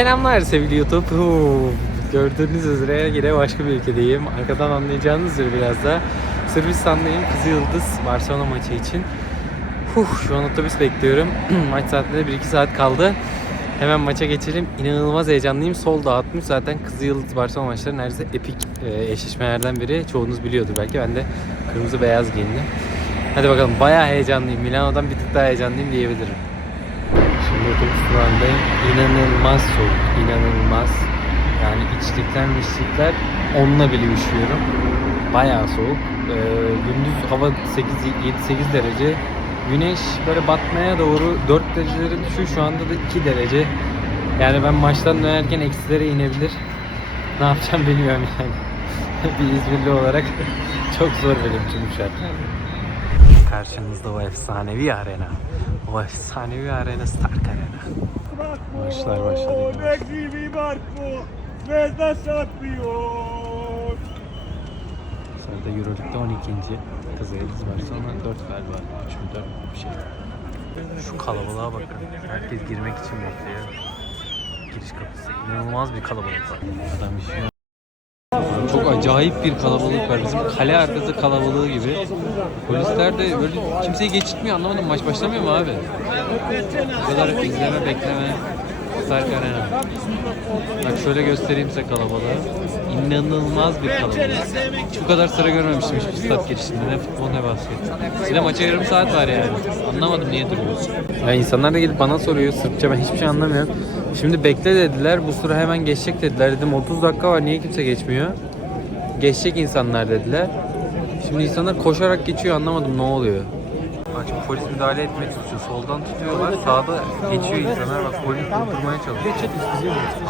Selamlar sevgili YouTube. Huu, Gördüğünüz üzere yine başka bir ülkedeyim. Arkadan anlayacağınız üzere biraz da Sırbistan'dayım. Kızıl Yıldız Barcelona maçı için. Huh, şu an otobüs bekliyorum. Maç saatinde 1-2 saat kaldı. Hemen maça geçelim. İnanılmaz heyecanlıyım. Sol dağıtmış. Zaten Kızıl Yıldız Barcelona maçları neredeyse epik e, eşleşmelerden biri. Çoğunuz biliyordur belki. Ben de kırmızı beyaz giyindim. Hadi bakalım bayağı heyecanlıyım. Milano'dan bir tık daha heyecanlıyım diyebilirim. Otobüs durağındayım. İnanılmaz soğuk. inanılmaz. Yani içlikler mişlikler onunla bile üşüyorum. Bayağı soğuk. Ee, gündüz hava 8 7-8 derece. Güneş böyle batmaya doğru 4 derecelerin düşüyor. Şu anda da 2 derece. Yani ben maçtan dönerken eksilere inebilir. Ne yapacağım bilmiyorum yani. bir İzmirli olarak çok zor benim için bu şartlar. Karşınızda o efsanevi arena. O efsanevi arena Stark Arena. Maçlar başladı. Negrivi Marko, Zvezda şampiyon. Sırada Euroleague'de 12. Kızılyıldız var. Sonra 4 galiba. 3 mü 4 mü bir şey. Şu kalabalığa bakın. Herkes girmek için bekliyor. Giriş kapısı. İnanılmaz bir kalabalık var. Adam işiyor. Çok acayip bir kalabalık var. Bizim kale arkası kalabalığı gibi. Polisler de böyle kimseyi geçitmiyor anlamadım. Maç başlamıyor mu abi? Bu kadar izleme bekleme. Stark Arena. Bak şöyle göstereyim size kalabalığı. İnanılmaz bir kalabalık. Bu kadar sıra görmemiştim hiçbir stat girişinde. Ne futbol ne basket. De maça yarım saat var yani. Anlamadım niye duruyorsun. Ya insanlar da gelip bana soruyor Sırpça ben hiçbir şey anlamıyorum. Şimdi bekle dediler. Bu sıra hemen geçecek dediler. Dedim 30 dakika var niye kimse geçmiyor? Geçecek insanlar dediler. Şimdi insanlar koşarak geçiyor anlamadım ne oluyor. Bak şimdi polis müdahale etmek istiyor. Soldan tutuyorlar. Sağda geçiyor insanlar. Bak polis durdurmaya çalışıyor.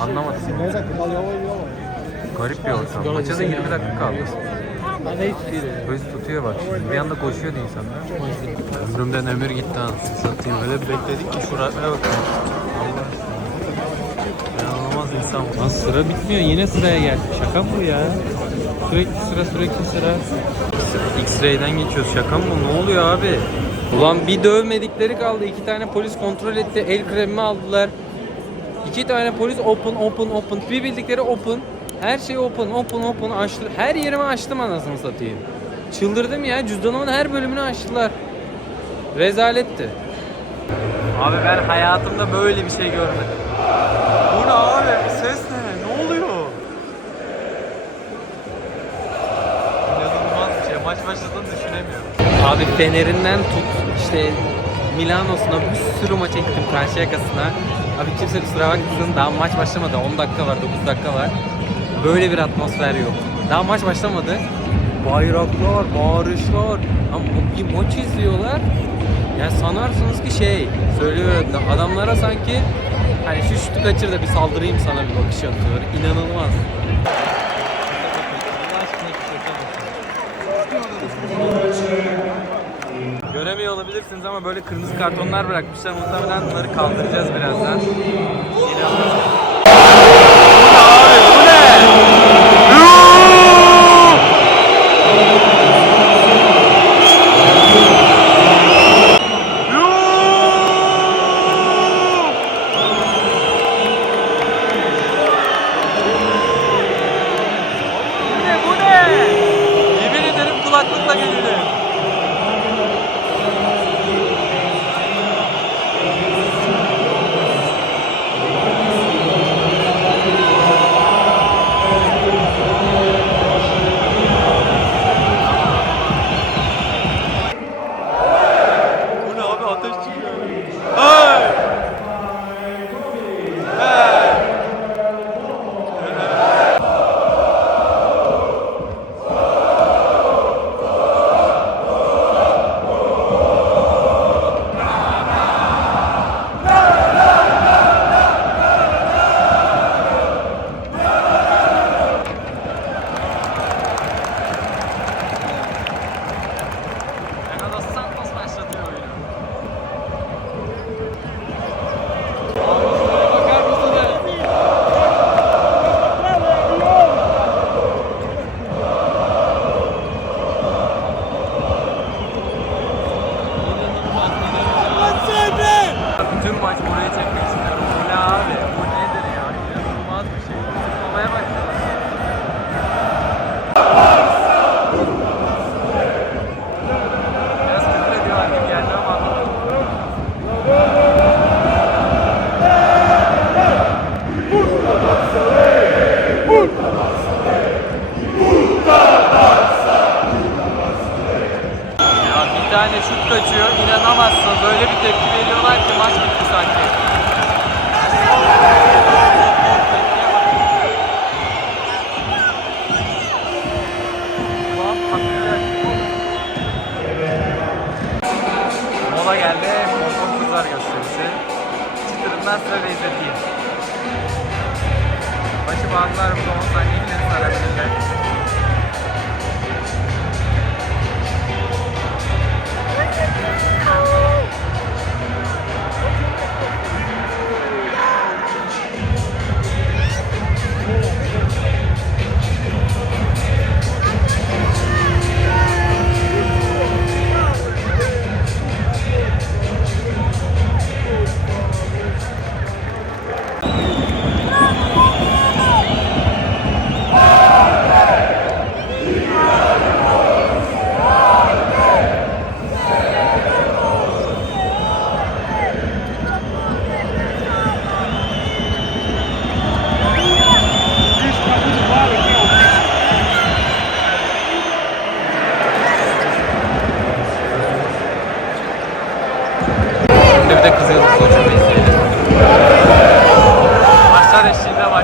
Anlamadım. Garip bir ortam. Maça da 20 dakika kaldı. Polis tutuyor bak şimdi. Bir anda koşuyordu insanlar. Ömrümden ömür gitti anasını satayım. Öyle bir bekledik ki şuraya bakın. İnanılmaz insan var. Lan sıra bitmiyor. Yine sıraya geldik. Şaka mı bu ya? Sürekli sıra sürekli sıra. X-ray'den geçiyoruz. Şaka mı? Ne oluyor abi? Ulan bir dövmedikleri kaldı. İki tane polis kontrol etti. El kremimi aldılar. İki tane polis open open open. Bir bildikleri open. Her şey open open open açtı. Her yerimi açtım anasını satayım. Çıldırdım ya. Cüzdanımın her bölümünü açtılar. Rezaletti. Abi ben hayatımda böyle bir şey görmedim. Bu ne abi? Abi Fener'inden tut işte Milano'suna bir sürü maça gittim Karşıyaka'sına. Abi kimse kusura bakmasın daha maç başlamadı. 10 dakika var, 9 dakika var. Böyle bir atmosfer yok. Daha maç başlamadı. Bayraklar, bağırışlar. Ama bir maç izliyorlar. Yani sanarsınız ki şey, söylüyorum da adamlara sanki hani şu şutu kaçır da bir saldırayım sana bir bakış atıyor. İnanılmaz. Olabilirsiniz ama böyle kırmızı kartonlar bırakmışlar. Muhtemelen bunları kaldıracağız birazdan. Bu tepki veriyorlar ki maç bitti sanki. Mola geldi. Pompon kızlar gösterisi. Çıtırından sıra izleteyim. Başı bağlılar burada 10 saniye ileri sarabilirler.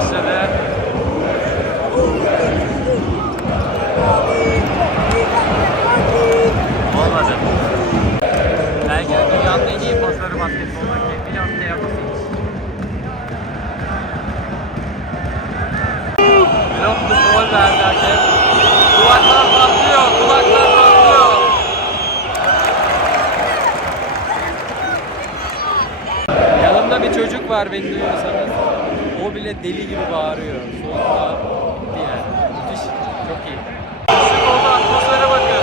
Eşliğinde başladı. Olmadı. Belki de dünyanın en iyi pasları basketboldaki bir hafta yapmasın. Bloklu gol verdi hakem. Kulaklar patlıyor, kulaklar patlıyor. Yanımda bir çocuk var beni duyuyorsanız. O bile deli gibi bağırıyor. Soğukta gitti yani. Müthiş. Çok iyi. Sık oldu atmosfere bakın.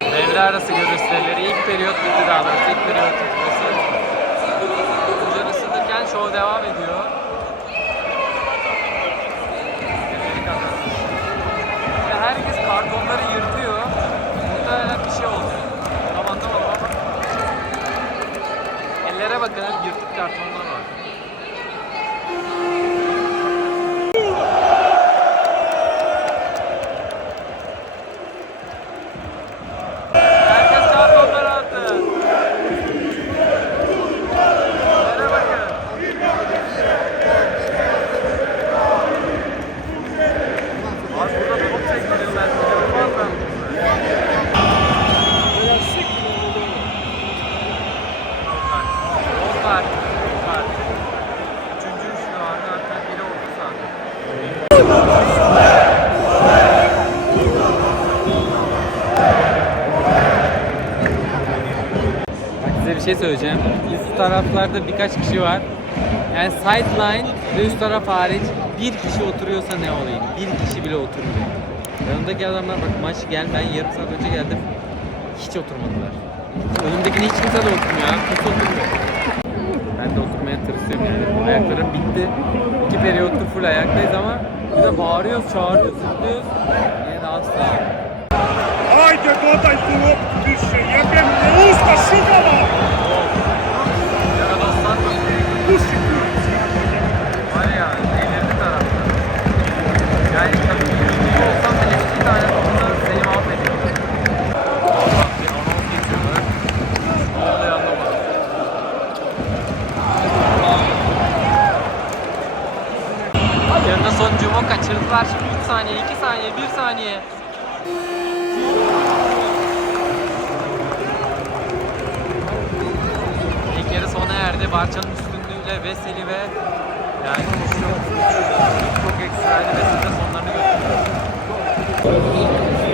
Devre arası gösterileri ilk periyot bitti daha doğrusu ilk periyot bitmesi. Hoca ısınırken show devam ediyor. Birileri kazandı. Ve herkes kartonları yırtıyor. Muhtemelen bir şey oldu. Tam anlamadım ama. Ellere bakın hep yırtık kartonlar var. Herkes kartonları attı. Ellere bakın. Abi burada top çektiriyor ben. İnanılmaz ben bunu. Oscar. Oscar. Üçüncü üçlü vardı. Hatta biri oldu sandım. Bak size bir şey söyleyeceğim. Üst taraflarda birkaç kişi var. Yani sideline ve üst taraf hariç bir kişi oturuyorsa ne olayım? Bir kişi bile oturmuyor. Yanımdaki adamlar bak maç gel ben yarım saat önce geldim. Hiç oturmadılar. Önümdekine hiç kimse de oturmuyor. Kimse oturmuyor. Ben de oturmaya tırsıyorum yani. Ayaklarım bitti. İki periyottur full ayaktayız ama bir de bağırıyoruz, çağırıyoruz, zıplıyoruz. Yine de asla. Ajde, dodaj tu loptu više, jebem te usta šugava! Yanına sonuncumu kaçırdılar. Şimdi 3 saniye, 2 saniye, 1 saniye. İlk yarı sona erdi. Barça'nın üstünlüğüyle Veseli ve yani çok, çok ekstraydı. Veseli de sonlarını götürdü.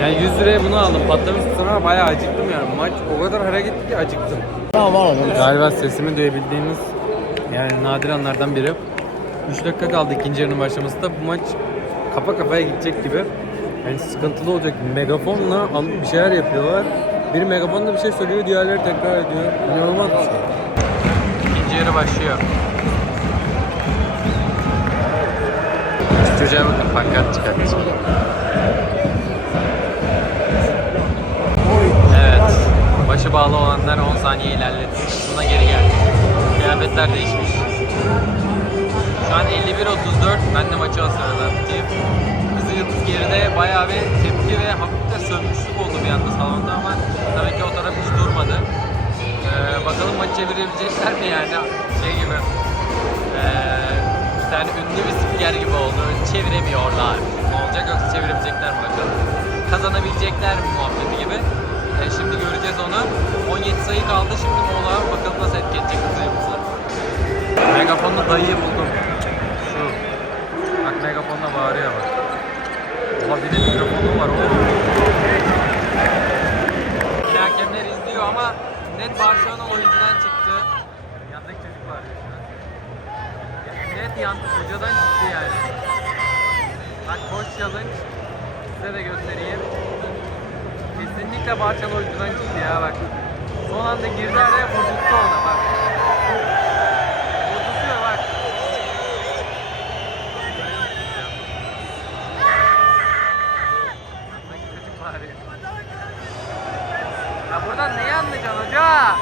Yani 100 liraya bunu aldım. Patlamış sonra bayağı acıktım yani. Maç o kadar hareketli ki acıktım. Galiba sesimi duyabildiğiniz yani nadir anlardan biri. 3 dakika kaldı ikinci yarının başlamasında. Bu maç kafa kafaya gidecek gibi. Yani sıkıntılı olacak. Megafonla bir şeyler yapıyorlar. Biri megafonla bir şey söylüyor, diğerleri tekrar ediyor. İnanılmaz bir şey. İkinci yarı başlıyor. Çocuğa bakın pankart çıkartmış. Evet. Başı bağlı olanlar 10 saniye ilerledi. Buna geri geldi. Kıyafetler değişmiş. Şu an 51-34. Ben de maçı tutayım. Kızıl Yıldız geride bayağı bir tepki ve hafif sönmüşlük oldu bir anda salonda ama tabii ki o taraf hiç durmadı. Ee, bakalım maçı çevirebilecekler mi yani şey gibi. Ee, bir ünlü bir spiker gibi oldu. Çeviremiyorlar. Ne olacak yoksa çevirebilecekler mi bakalım. Kazanabilecekler mi muhabbeti gibi. Ee, şimdi göreceğiz onu. 17 sayı kaldı. Şimdi mola bakalım nasıl etki edecek Kızıl Yıldızlar. Megafonla dayıyı buldum. Megafonla bağırıyor bak. Oha bir de mikrofonu var. Yine hakemler izliyor ama net Barcelona oyuncudan çıktı. Yandaki çocuk var ya şu an. Net yan hocadan çıktı yani. Bak koş challenge. Size de göstereyim. Kesinlikle Barçalı oyuncudan çıktı ya bak. Son anda girdi araya bozuldu ona bak. 啊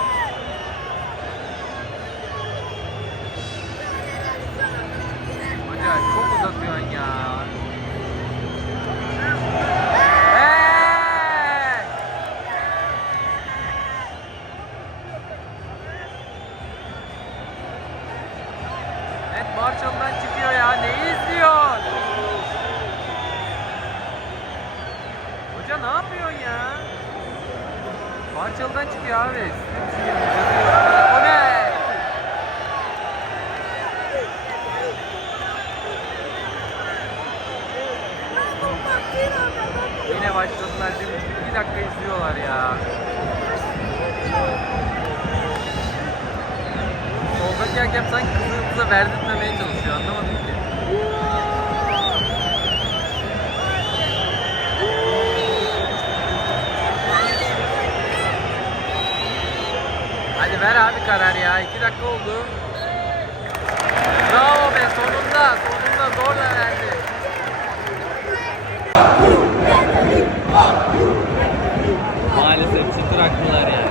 bıraktılar yani. Né?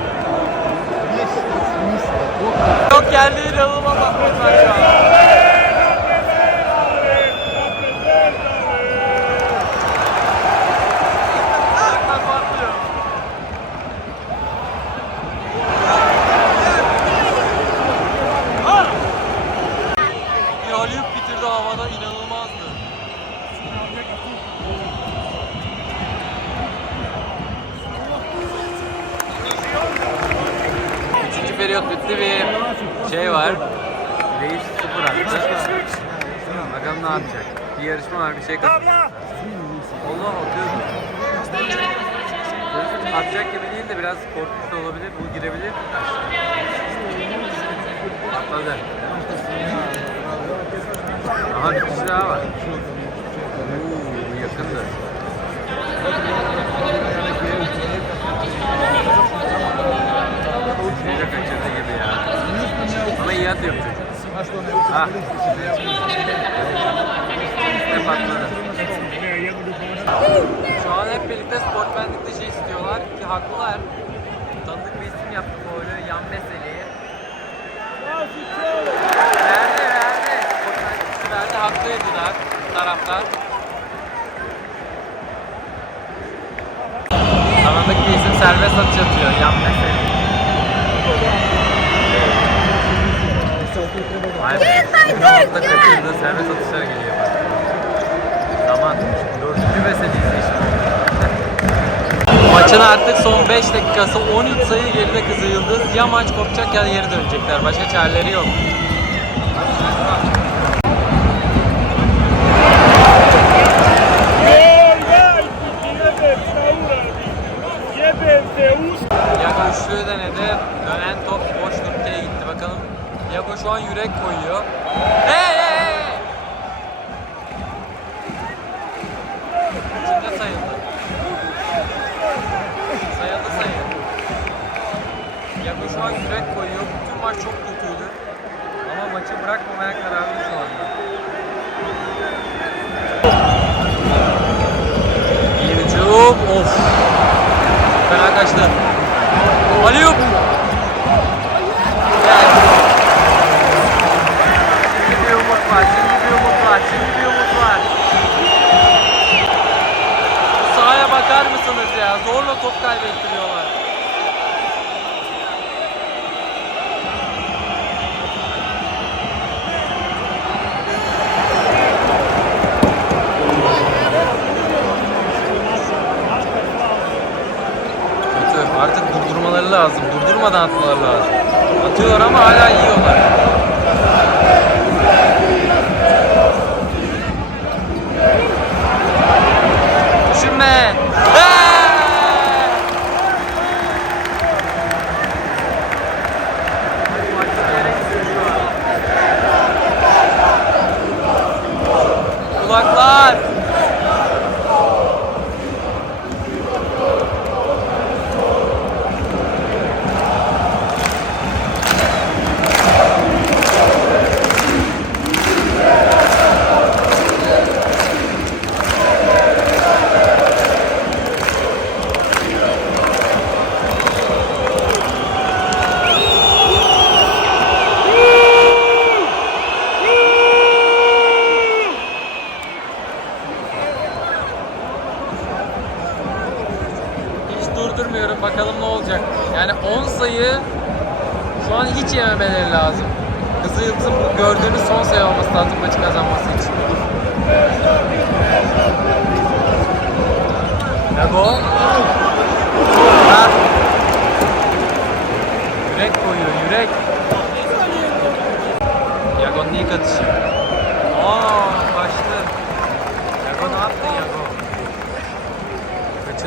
Yapacak. Bir yarışma var bir şey kazanacak. Allah atıyordu. Çocuk atacak gibi değil de biraz korkmuş da olabilir. Bu girebilir. Atladı. Aha bir kişi daha var. Oo, yakındı. Şeyi de kaçırdı gibi ya. Ama iyi atıyor çocuk. Ah. İşte patladı. Şu an hep birlikte sportmenlikte şey istiyorlar ki haklılar. Tanıdık bir isim yaptık böyle yan meseleyi. Verdi verdi. Sportmenlikçi verdi haklıydılar taraftar. Tanıdık bir isim serbest atış atıyor yan meseleyi. Anda kaçırdığı serbest atışlar geliyor bak. Zaman. Dördüncü meseleyiz işte. Maçın artık son 5 dakikası 13 sayı geride Kızıl Yıldız. Ya maç kopacak ya geri dönecekler. Başka çareleri yok. Yago üçlüğü denedi. Dönen top Yago şu an yürek koyuyor. Hey hey hey! Cümle sayıldı. Sayıldı sayıldı. Yago şu an yürek koyuyor. Bütün maç çok kötüydü. Ama maçı bırakmamaya kararlı şu anda. İyi hücum. Of. Fena kaçtı. Aliyup. Top kaybettiriyorlar. Hiç durdurmuyorum. Bakalım ne olacak. Yani 10 sayı şu an hiç yememeleri lazım. Kızıl Yıldız'ın bu gördüğünüz son sayı olması lazım maçı kazanması için. Yago. Ha. Yürek koyuyor, yürek. Yago'nun ilk atışı. Aa, kaçtı. Yago ne yaptın Yago?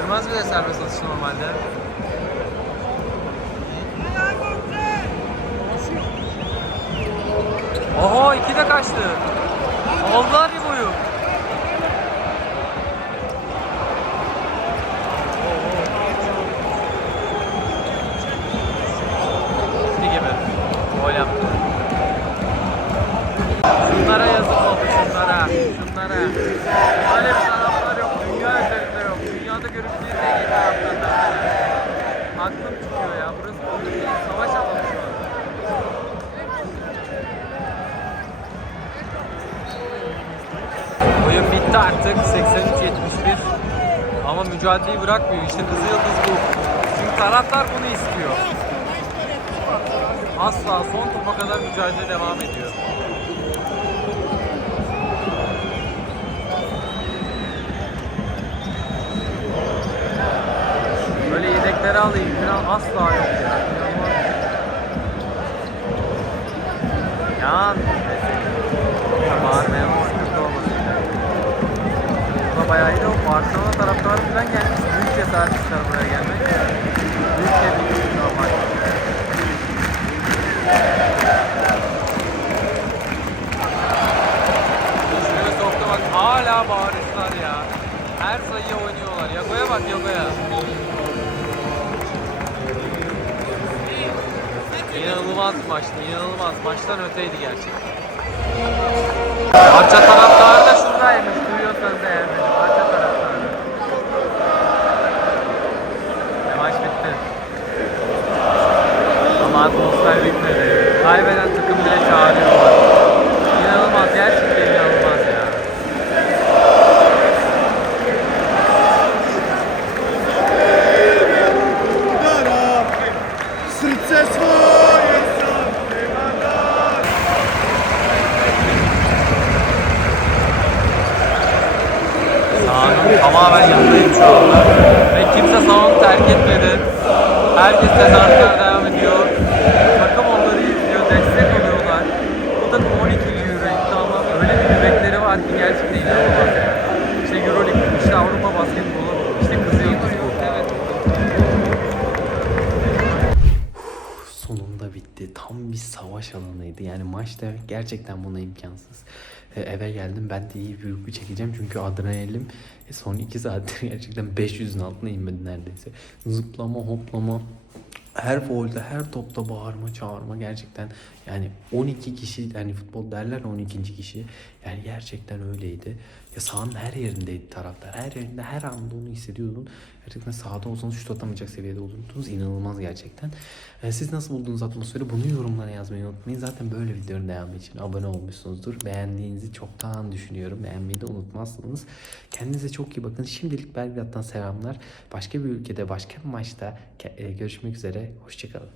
Kaçırmaz bile serbest atışı normalde. Oho iki de kaçtı. Aldılar bir boyu. İki gibi. Gol yaptı. Şunlara yazık oldu şunlara. Şunlara. Böyle bir taraftar yok. Dünya üzerinde yok. Dünyada görüp bir de iyi taraftarlar. Aklım çıkıyor ya. Burası oyun değil. Savaş alanı şu an. Oyun bitti artık. 83-71. Mücadeleyi bırakmıyor. İşte Kızıl Yıldız bu. Çünkü taraftar bunu istiyor. Asla son topa kadar mücadele devam ediyor. Böyle yedekleri alayım falan asla yok. Yan. Ya bağırmayalım bayağı iyi de o Barcelona taraftarı falan gelmiş. Büyük cesaret ister buraya gelmek. Büyük tebrik normal. Şöyle soktu bak hala bağırışlar ya. Her sayıya oynuyorlar. Yago'ya bak Yago'ya. İnanılmaz maçtı, inanılmaz. Maçtan öteydi gerçekten. Arça taraftarı da şuradaymış. Duyuyorsanız eğer beni. Arça taraftarı. Ve maç bitti. Ama atmosfer bitmedi. Kaybeden takım bile çağırıyorlar. İnanılmaz, gerçekten inanılmaz ya. Sahanın tamamen yanındayım şu anda. Ve kimse salonu terk etmedi. Herkes tezahüratlar devam ediyor. Takım onları izliyor, destek oluyorlar. Bu takım 12 euro iddialı. Öyle bir yürekleri var ki gerçekten inanılmaz. yani. İşte Euroleague, işte Avrupa basketbolu, sonunda bitti. Tam bir savaş alanıydı. Yani maçta gerçekten buna imkansız. E, eve geldim. Ben de iyi bir uyku çekeceğim. Çünkü adrenalinim e, son 2 saattir gerçekten 500'ün altına inmedi neredeyse. Zıplama, hoplama, her foul'de, her topta bağırma, çağırma gerçekten Yani 12 kişi hani futbol derler 12. kişi. Yani gerçekten öyleydi. Ya sahanın her yerindeydi taraftar. Her yerinde her anda onu hissediyordun. Gerçekten sahada olsanız şut atamayacak seviyede olurdunuz. İnanılmaz gerçekten. Ee, siz nasıl buldunuz atmosferi? Bunu yorumlara yazmayı unutmayın. Zaten böyle videoların devamı için abone olmuşsunuzdur. Beğendiğinizi çoktan düşünüyorum. Beğenmeyi de unutmazsınız. Kendinize çok iyi bakın. Şimdilik Belgrad'dan selamlar. Başka bir ülkede, başka bir maçta e, görüşmek üzere. Hoşçakalın.